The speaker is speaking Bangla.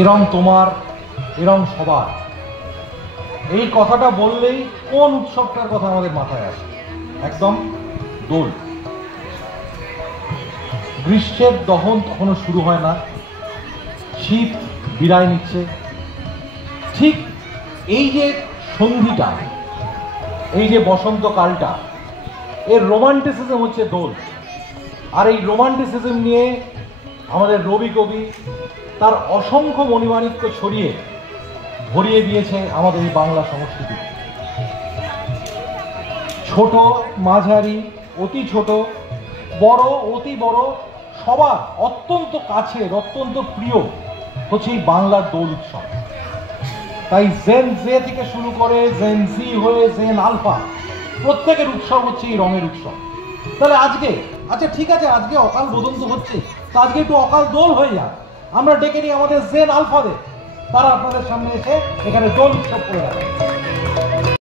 এরম তোমার, এরম সবার, এই কথাটা বললেই কোন উৎসবটার কথা আমাদের মাথায় আসে? একদম দোল। গ্রীষ্মের দহন তখনও শুরু হয় না, শীত বিদায় নিচ্ছে। ঠিক এই যে সন্ধিটা, এই যে বসন্তকালটা, এর রোমান্টিসিজম হচ্ছে দোল। আর এই রোমান্টিসিজম নিয়ে আমাদের রবি কবি তার অসংখ্য মণিমাণিক্য ছড়িয়ে ভরিয়ে দিয়েছে আমাদের এই বাংলা সংস্কৃতি। ছোট, মাঝারি, অতি ছোট, বড়, অতি বড়, সবার অত্যন্ত কাছের, অত্যন্ত প্রিয় হচ্ছে এই বাংলার দোল উৎসব। তাই জেন জে থেকে শুরু করে জেন জি হয়ে জেন আলফা, প্রত্যেকের উৎসব হচ্ছে এই রঙের উৎসব। তাহলে আজকে, আচ্ছা ঠিক আছে, আজকে অকাল বোধন তো হচ্ছে, তো আজকে একটু অকাল দোল হয়ে যাক। আমরা ডেকে নিই আমাদের জেন আলফাদের, তারা আপনাদের সামনে এসে এখানে দোল উৎসব করে দেয়।